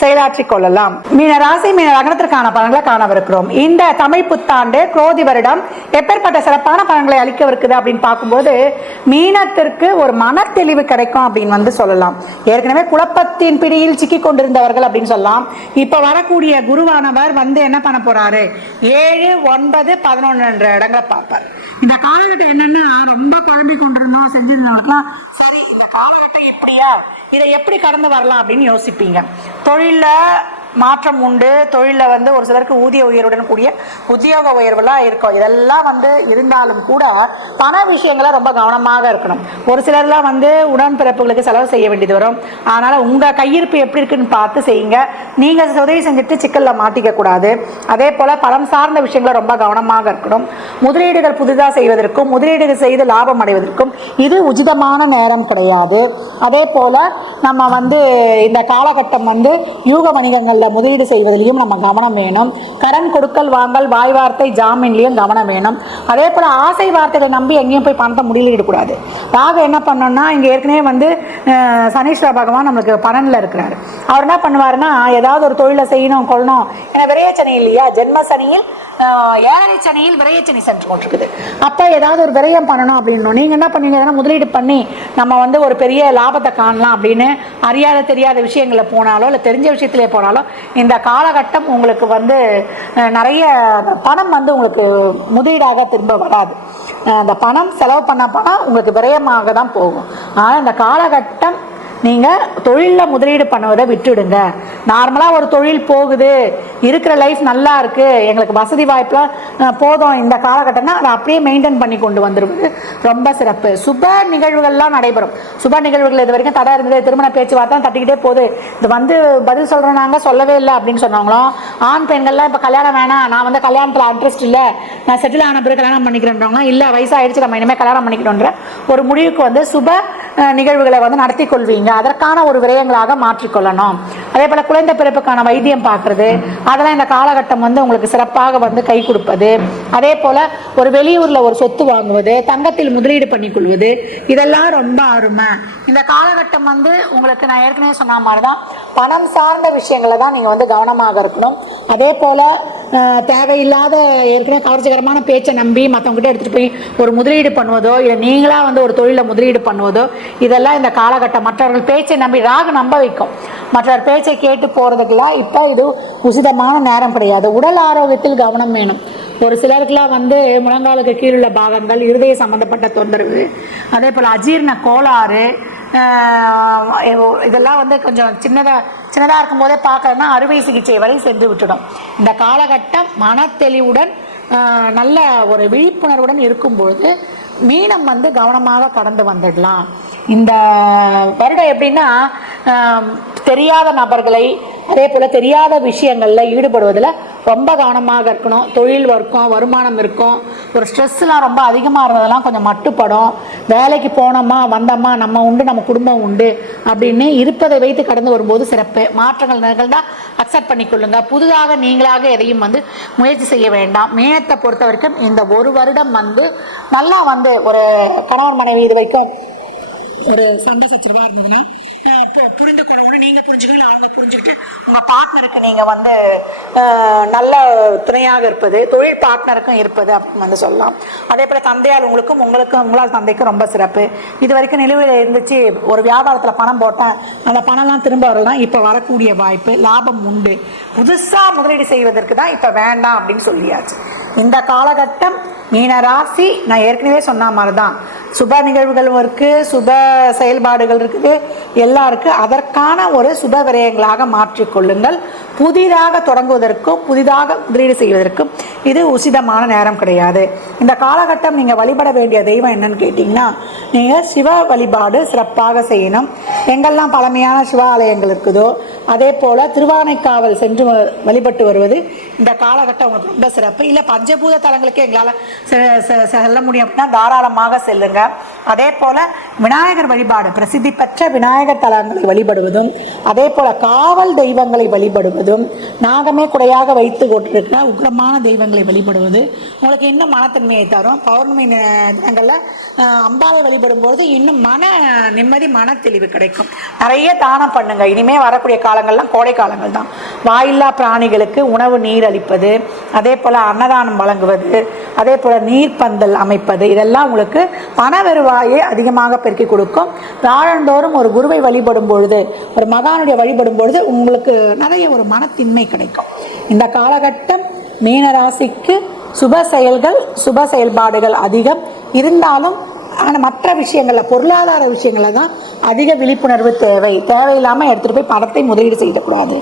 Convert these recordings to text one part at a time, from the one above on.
செயலாற்றிக் கொள்ளலாம். மீன ராசி மீன லக்னத்திற்கான பலன்களை காணவிருக்கிறோம். இந்த தமிழ் புத்தாண்டு குரோதி வருடம் எப்பேற்பட்ட சிறப்பான பலன்களை அளிக்கவிருக்குது அப்படின்னு பார்க்கும்போது மீனத்திற்கு ஒரு மன தெளிவு கிடைக்கும் அப்படின்னு வந்து சொல்லலாம். ஏற்கனவே குழப்பத்தின் பிடியில் சிக்கி கொண்டிருந்தவர்கள் அப்படின்னு சொல்லலாம். இப்ப வரக்கூடிய குருவானவர் வந்து என்ன பண்ண போறாரு? ஏழு ஒன்பது பதினொன்று என்ற இடங்களை பார்ப்பார். இந்த காலகட்டம் என்னன்னா ரொம்ப குழம்பி கொண்டிருந்தோம் செஞ்சிருந்தவங்களுக்குலாம் சரி காலகட்டம் இப்படியா? இதை எப்படி கடந்து வரலாம் அப்படின்னு யோசிப்பீங்க. தொழில மாற்றம் உண்டு. தொழிலில் வந்து ஒரு சிலருக்கு ஊதிய உயர்வுடன் கூடிய உத்தியோக உயர்வுலாம் இருக்கும். இதெல்லாம் வந்து இருந்தாலும் கூட பண விஷயங்களை ரொம்ப கவனமாக இருக்கணும். ஒரு சிலர்லாம் வந்து உடன்பிறப்புகளுக்கு செலவு செய்ய வேண்டியது வரும். அதனால் உங்கள் கையிருப்பு எப்படி இருக்குன்னு பார்த்து செய்யுங்க. நீங்கள் உதவி செஞ்சுட்டு சிக்கலில் மாட்டிக்க கூடாது. அதே போல் பணம் சார்ந்த விஷயங்களை ரொம்ப கவனமாக இருக்கணும். முதலீடுகள் புதிதாக செய்வதற்கும் முதலீடுகள் செய்து லாபம் அடைவதற்கும் இது உச்சிதமான நேரம் கிடையாது. அதே போல் நம்ம வந்து இந்த காலகட்டம் வந்து யூக வணிகங்களில் முதலீடு செய்வதிலையும் நம்ம கவனம் வேணும். கடன் கொடுக்கல் வாங்கல் வாய் வார்த்தை ஜாமீன்லையும் கவனம் வேணும். அதே போல் ஆசை வார்த்தைகளை நம்பி எங்கேயும் போய் பணத்தை முடியலிடக்கூடாது ராகு என்ன பண்ணோம்னா இங்கே ஏற்கனவே வந்து சனீஸ்வர பகவான் நம்மளுக்கு பணனில் இருக்கிறார். அவர் என்ன பண்ணுவாருன்னா ஏதாவது ஒரு தொழிலை செய்யணும் கொள்ளணும். ஏன்னா விரையச்சனை இல்லையா? ஜென்ம சனியில் ஏழரை சனியில் விரையச்சனி சென்று கொண்டிருக்குது. அப்போ ஏதாவது ஒரு விரயம் பண்ணணும் அப்படின்னும். நீங்கள் என்ன பண்ணுவீங்க முதலீடு பண்ணி நம்ம வந்து ஒரு பெரிய லாபத்தை காணலாம் அப்படின்னு அறியாத தெரியாத விஷயங்களில் போனாலோ இல்லை தெரிஞ்ச விஷயத்திலே போனாலோ இந்த காலகட்டம் உங்களுக்கு வந்து அஹ், நிறைய பணம் வந்து உங்களுக்கு முதலீடாக திரும்ப வராது. அந்த பணம் செலவு பண்ண பணம் உங்களுக்கு விரயமாக தான் போகும். ஆனால் இந்த காலகட்டம் நீங்கள் தொழிலில் முதலீடு பண்ணுவதை விட்டுடுங்க. நார்மலாக ஒரு தொழில் போகுது. இருக்கிற லைஃப் நல்லா இருக்கு. எங்களுக்கு வசதி வாய்ப்பெலாம் போதும். இந்த காலகட்டம்னா அதை அப்படியே மெயின்டைன் பண்ணி கொண்டு வந்துருவது ரொம்ப சிறப்பு. சுப நிகழ்வுகள்லாம் நடைபெறும். சுப நிகழ்வுகள் இது வரைக்கும் தடை இருந்தது. திருமண பேச்சுவார்த்தை தட்டிக்கிட்டே போகுது. இது வந்து பதில் சொல்கிறேனாங்க சொல்லவே இல்லை அப்படின்னு சொன்னவங்களும் ஆண் பெண்கள்லாம் இப்போ கல்யாணம் வேணாம். நான் வந்து கல்யாணத்தில் இன்ட்ரெஸ்ட் இல்லை. நான் செட்டில் ஆன பிறகு கல்யாணம் பண்ணிக்கிறேன்றவங்களாம் இல்லை வயசாகிடுச்சு நம்ம இனிமேல் கல்யாணம் பண்ணிக்கணுன்ற ஒரு முடிவுக்கு வந்து சுப நிகழ்வுகளை வந்து நடத்தி கொள்வீங்க. அதற்கான ஒரு விரயங்களாக மாற்றிக்கொள்ளணும். அதே போல் குழந்தை பிறப்புக்கான வைத்தியம் பார்க்குறது. அதெல்லாம் இந்த காலகட்டம் வந்து உங்களுக்கு சிறப்பாக வந்து கை கொடுப்பது. அதே போல் ஒரு வெளியூரில் ஒரு சொத்து வாங்குவது தங்கத்தில் முதலீடு பண்ணிக்கொள்வது இதெல்லாம் ரொம்ப அருமை. இந்த காலகட்டம் வந்து உங்களுக்கு நான் ஏற்கனவே சொன்ன மாதிரி தான் பணம் சார்ந்த விஷயங்களை தான் நீங்கள் வந்து கவனமாக இருக்கணும். அதே போல் தேவையில்லாத ஏற்கனவே கவர்ச்சிகரமான பேச்சை நம்பி மற்றவங்ககிட்ட எடுத்துகிட்டு போய் ஒரு முதலீடு பண்ணுவதோ இல்லை நீங்களாக வந்து ஒரு தொழிலில் முதலீடு பண்ணுவதோ இதெல்லாம் இந்த காலகட்டம். மற்றவர்கள் பேச்சை நம்பி ராகு நம்ப வைக்கும். மற்றவர் பேச்சை கேட்டு போகிறதுக்கெல்லாம் இப்போ இது உசிதமான நேரம் கிடையாது. உடல் ஆரோக்கியத்தில் கவனம் வேணும். ஒரு சிலருக்குலாம் வந்து முழங்காலுக்கு கீழுள்ள பாகங்கள் இருதய சம்பந்தப்பட்ட தொந்தரவு அதே போல் அஜீரண கோளாறு இதெல்லாம் வந்து கொஞ்சம் சின்னதாக சின்னதாக இருக்கும் போதே பார்க்கறதுனா அறுவை சிகிச்சை வரை சென்று விட்டுடும். இந்த காலகட்டம் மனத்தெளிவுடன் நல்ல ஒரு விழிப்புணர்வுடன் இருக்கும்பொழுது மீனம் வந்து கவனமாக கடந்து வந்துடலாம். இந்த வருடம் எப்படின்னா தெரியாத நபர்களை அதே போல் தெரியாத விஷயங்களில் ஈடுபடுவதில் ரொம்ப கவனமாக இருக்கணும். தொழில் வர்க்கம் வருமானம் இருக்கும். ஒரு ஸ்ட்ரெஸ்லாம் ரொம்ப அதிகமாக இருந்ததெல்லாம் கொஞ்சம் மட்டுப்படும். வேலைக்கு போனோமா வந்தோமா நம்ம உண்டு நம்ம குடும்பம் உண்டு அப்படின்னு இருப்பதை வைத்து கடந்து வரும்போது சிறப்பு. மாற்றங்கள் நிகழ்ந்தால் அக்செப்ட் பண்ணிக்கொள்ளுங்க. புதிதாக நீங்களாக எதையும் வந்து முயற்சி செய்ய வேண்டாம். மேனத்தை பொறுத்த வரைக்கும் இந்த ஒரு வருடம் வந்து நல்லா வந்து ஒரு கணவன் மனைவி இது வரைக்கும் ஒரு சண்டை சச்சரவா இருந்ததுன்னா பு- புரிந்து கொள்ளணும் நீங்க புரிஞ்சுக்கணும் அவங்க புரிஞ்சுக்கிட்டு உங்க பார்ட்னருக்கு நீங்க வந்து நல்ல துணையாக இருப்பது தொழில் பார்ட்னருக்கும் இருப்பது அப்படின்னு வந்து சொல்லலாம். அதே போல தந்தையால் உங்களுக்கும் உங்களுக்கும் உங்களால் தந்தைக்கும் ரொம்ப சிறப்பு. இது வரைக்கும் நிலுவையில் இருந்துச்சு ஒரு வியாபாரத்தில் பணம் போட்டேன் அந்த பணம்லாம் திரும்ப வரலாம் இப்போ வரக்கூடிய வாய்ப்பு லாபம் உண்டு. புதுசாக முதலீடு செய்வதற்கு தான் இப்போ வேண்டாம் அப்படின்னு சொல்லியாச்சு. இந்த காலகட்டம் மீன ராசி நான் ஏற்கனவே சொன்ன மாதிரி தான் சுப நிகழ்வுகளும் இருக்கு சுப செயல்பாடுகள் இருக்குது எல்லாம் அதற்கான ஒரு சுப விரயங்களாக மாற்றிக்கொள்ளுங்கள் புதிதாக தொடங்குவதற்கும் புதிதாக முதலீடு செய்வதற்கும் இது உசிதமான நேரம் கிடையாது. இந்த காலகட்டம் நீங்கள் வழிபட வேண்டிய தெய்வம் என்னன்னு கேட்டிங்கன்னா நீங்கள் சிவ வழிபாடு சிறப்பாக செய்யணும். எங்கெல்லாம் பழமையான சிவாலயங்கள் இருக்குதோ அதே போல் திருவானைக்காவல் சென்று வ- வழிபட்டு வருவது இந்த காலகட்டம் உங்களுக்கு ரொம்ப சிறப்பு. இல்லை பஞ்சபூத தலங்களுக்கு எங்களால் செ- செ- செல்ல முடியும் அப்படின்னா தாராளமாக செல்லுங்க. அதே போல் விநாயகர் வழிபாடு பிரசித்தி பெற்ற விநாயகர் தலங்களை வழிபடுவதும் அதே போல் காவல் தெய்வங்களை வழிபடுவதும் நாகமே குடையாக வைத்து கொண்டிருக்கிற உக்ரமான தெய்வங்களை வழிபடுவது உங்களுக்கு இன்னும் மனத்தன்மையை தரும். பௌர்ணமி தினங்களில் அம்பாவை வழிபடும் பொழுது வழிபடும்போது இன்னும் மன நிம்மதி மன தெளிவு கிடைக்கும். நிறைய தானம் பண்ணுங்க. இனிமே வரக்கூடிய காலங்கள்லாம் கோடை காலங்கள் தான் வாயில்லா பிராணிகளுக்கு உணவு நீர் அளிப்பது அதே போல் அன்னதானம் வழங்குவது அதே போல் நீர்ப்பந்தல் அமைப்பது இதெல்லாம் உங்களுக்கு பண வருவாயை அதிகமாக பெருக்கி கொடுக்கும். நாளந்தோறும் ஒரு குருவை வழிபடும் பொழுது ஒரு மகானுடைய வழிபடும் பொழுது உங்களுக்கு நிறைய ஒரு மனத்தின்மை கிடைக்கும். இந்த காலகட்டம் மீனராசிக்கு சுப செயல்கள் சுப செயல்பாடுகள் அதிகம். இருந்தாலும் ஆனால் மற்ற விஷயங்களில் பொருளாதார விஷயங்களில் தான் அதிக விழிப்புணர்வு தேவை. தேவையில்லாமல் எடுத்துகிட்டு போய் பணத்தை முதலீடு செய்யக்கூடாது.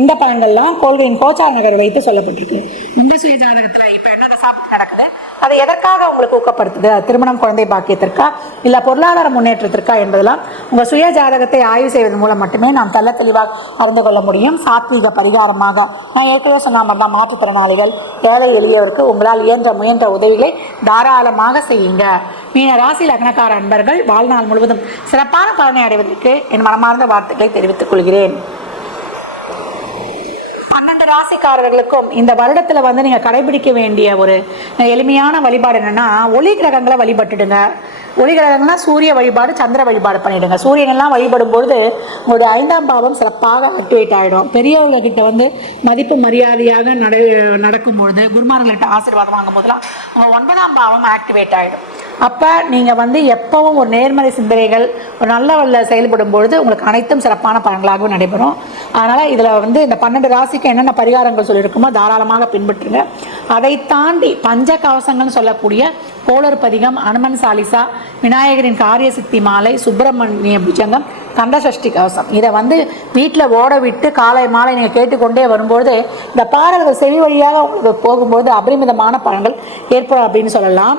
இந்த பலன்கள்லாம் கோள்களின் கோச்சார நகர் வைத்து சொல்லப்பட்டிருக்கு. இந்த சுய ஜாதகத்தில் இப்போ என்ன தசாப்தி நடக்குது? அது எதற்காக உங்களுக்கு ஊக்கப்படுத்துது? திருமணம் குழந்தை பாக்கியத்திற்கா? இல்லை பொருளாதார முன்னேற்றத்திற்கா என்பதெல்லாம் உங்கள் சுய ஜாதகத்தை ஆய்வு செய்வதன் மூலம் மட்டுமே நாம் தெல்ல தெளிவாக அறிந்து கொள்ள முடியும். சாத்வீக பரிகாரமாக நான் ஏற்கனவே சொன்ன மாதிரி தான் மாற்றுத்திறனாளிகள் ஏழை எளியவருக்கு உங்களால் இயன்ற முயன்ற உதவிகளை தாராளமாக செய்யுங்க. மீன ராசி லக்னக்கார அன்பர்கள் வாழ்நாள் முழுவதும் சிறப்பான பலனை அடைவதற்கு என் மனமார்ந்த வார்த்தைகளை தெரிவித்துக் கொள்கிறேன். பன்னெண்டு ராசிக்காரர்களுக்கும் இந்த வருடத்தில் வந்து நீங்கள் கடைபிடிக்க வேண்டிய ஒரு எளிமையான வழிபாடு என்னென்னா ஒளி கிரகங்களை வழிபட்டுடுங்க. ஒளி கிரகங்கள்னா சூரிய வழிபாடு சந்திர வழிபாடு பண்ணிவிடுங்க சூரியனெல்லாம் வழிபடும் பொழுது உங்களுடைய ஐந்தாம் பாவம் சிறப்பாக ஆக்டிவேட் ஆகிடும் பெரியவர்கள்கிட்ட வந்து மதிப்பு மரியாதையாக நட நடக்கும் பொழுது குருமார்கள்கிட்ட ஆசீர்வாதம் வாங்கும் போதெல்லாம் உங்கள் ஒன்பதாம் பாவம் ஆக்டிவேட் ஆகிடும் அப்போ நீங்கள் வந்து எப்பவும் ஒரு நேர்மறை சிந்தனைகள் ஒரு நல்ல வல்ல செயல்படும் பொழுது உங்களுக்கு அனைத்தும் சிறப்பான பலன்களாகவும் நடைபெறும். அதனால் இதில் வந்து இந்த பன்னெண்டு ராசிக்கு என்னென்ன பரிகாரங்கள் சொல்லியிருக்குமோ தாராளமாக பின்பற்றுங்க. அதை தாண்டி பஞ்ச கவசங்கள்னு சொல்லக்கூடிய கோளர் பதிகம் அனுமன் சாலிசா விநாயகரின் காரிய சித்தி மாலை சுப்பிரமணிய புஜங்கம் கண்டசஷ்டி கவசம். இதை வந்து வீட்டில் ஓட விட்டு காலை மாலை நீங்கள் கேட்டுக்கொண்டே வரும்போது இந்த பாடல்கள் செவி வழியாக உங்களுக்கு போகும்போது அபரிமிதமான பலன்கள் ஏற்படும் அப்படின்னு சொல்லலாம்.